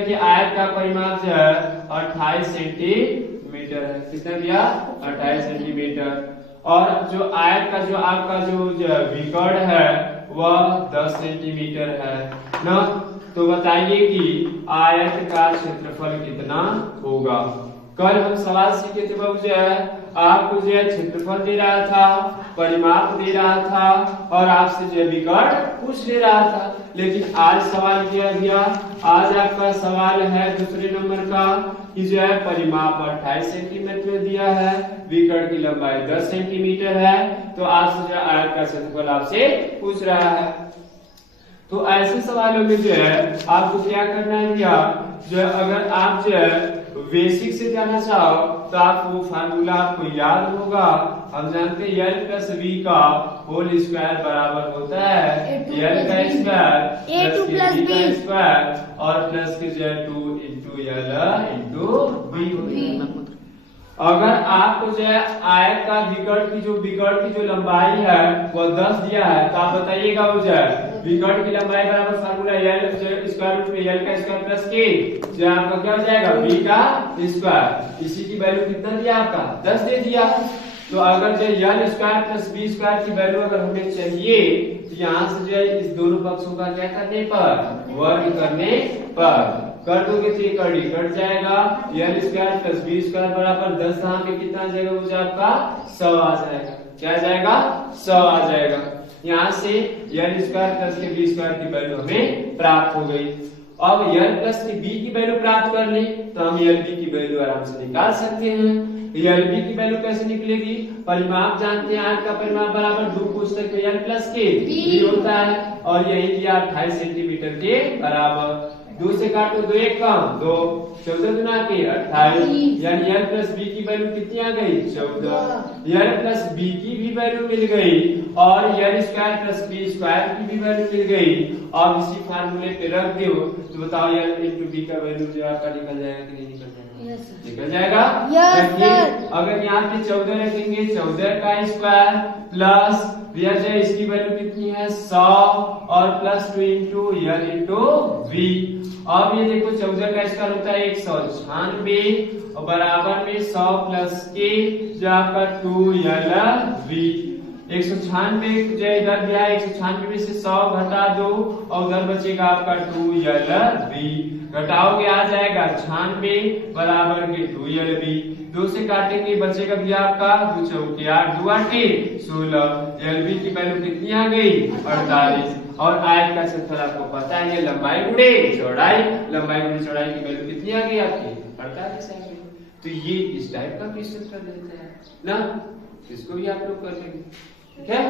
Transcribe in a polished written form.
कि आयत का परिमाप जो है 28 सेंटीमीटर है। कितना दिया? 28 सेंटीमीटर। और जो आयत का जो आपका जो विकर्ण है वह 10 सेंटीमीटर है ना। तो बताइए कि आयत का क्षेत्रफल कितना होगा। कल हम सवाल सीखे थे बाबू जो है आपको जो है क्षेत्रफल दे रहा था, परिमाप दे रहा था और आपसे जो है विकर्ण पूछ ले रहा था। लेकिन आज सवाल किया गया, आज आपका सवाल है दूसरे नंबर का कि जो है परिमाप 28 सेंटीमीटर दिया है, विकर्ण की लंबाई 10 सेंटीमीटर है। तो आपसे जो है आयत का क्षेत्रफल आपसे पूछ रहा है। तो ऐसे सवालों में जो है आपको क्या करना है भैया, जो है अगर आप जो है बेसिक से जाना चाहो तो आपको फार्मूला आपको याद होगा। हम जानते हैं L प्लस V का होल स्क्वायर बराबर होता है L का स्क्वायर प्लस V का स्क्वायर और प्लस के जो है 2 इंटू L इंटू V। अगर आपको जो है आयत का विकर्ण की जो लंबाई है वो 10 दिया है तो आप बताइएगा वो जो है विकर्ण की लंबाई बराबर फार्मूला L स्क्वायर रूट में L का स्क्वायर प्लस के जो आपका क्या हो जाएगा V का स्क्वायर। इसी की वैल्यू कितना दिया आपका 10 दे दिया। तो अगर जो L square plus V square की वैल्यू अगर हमें चाहिए तो यहाँ से जो है इस दोनों पक्षों का क्या करने पर वर्ग करने पर कर दोगे तो ये कट जाएगा। L square plus V square बराबर 10 में कितना आ जाएगा मुझे आपका 100 आ जाएगा। क्या आ जाएगा 100 आ जाएगा। यहाँ से L स्क्वायर प्लस के V स्क्वायर की वैल्यू हमें प्राप्त हो गई। अब L प्लस के V की वैल्यू प्राप्त कर ली तो हम LV की वैल्यू आराम से निकाल सकते हैं। LV की वैल्यू कैसे निकलेगी? परिमाप जानते हैं आयत का परिमाप बराबर 2 पुस्तक में L प्लस के V होता है और यही दिया 28 सेंटीमीटर के बराबर। 2 से काटो 2 1 कम 2 14 गुना के 28 यानी L प्लस B की वैल्यू कितनी आ गई 14। L प्लस B की भी वैल्यू मिल गई और L square plus B square की भी वैल्यू मिल गई। अब इसी फार्मूले पे रख दो तो बताओ L इंटू B का वैल्यू जो आपका निकल जाएगा कि नहीं निकल जाएगा? निकल जाएगा। अगर यहाँ पे 14 रखेंगे 14 का स्क्वायर प्लस इसकी वैल्यू कितनी है 100 और plus 2 into L into V। अब ये देखो 14 का स्क्वायर होता है 196 और बराबर में 100 प्लस के जो आपका 2LV। 196 जो इधर दिया है 196 में से 100 घटा दो और उधर बचेगा आपका 2LV। घटाओगे आ जाएगा 96 बराबर के 2LV। 2 से काटेंगे बचेगा भी आपका 2 चौके 8 2 8 16। LV की वैल्यू कितनी आ गई 48 और आयत का क्षेत्रफल आपको पता है ये लंबाई गुणे चौड़ाई, लंबाई गुणे चौड़ाई की वैल्यू कितनी आ गई आपकी 48 आ गई। तो ये इस टाइप का क्वेश्चन कर लेते हैं ना, इसको भी आप लोग कर लेंगे। ठीक है।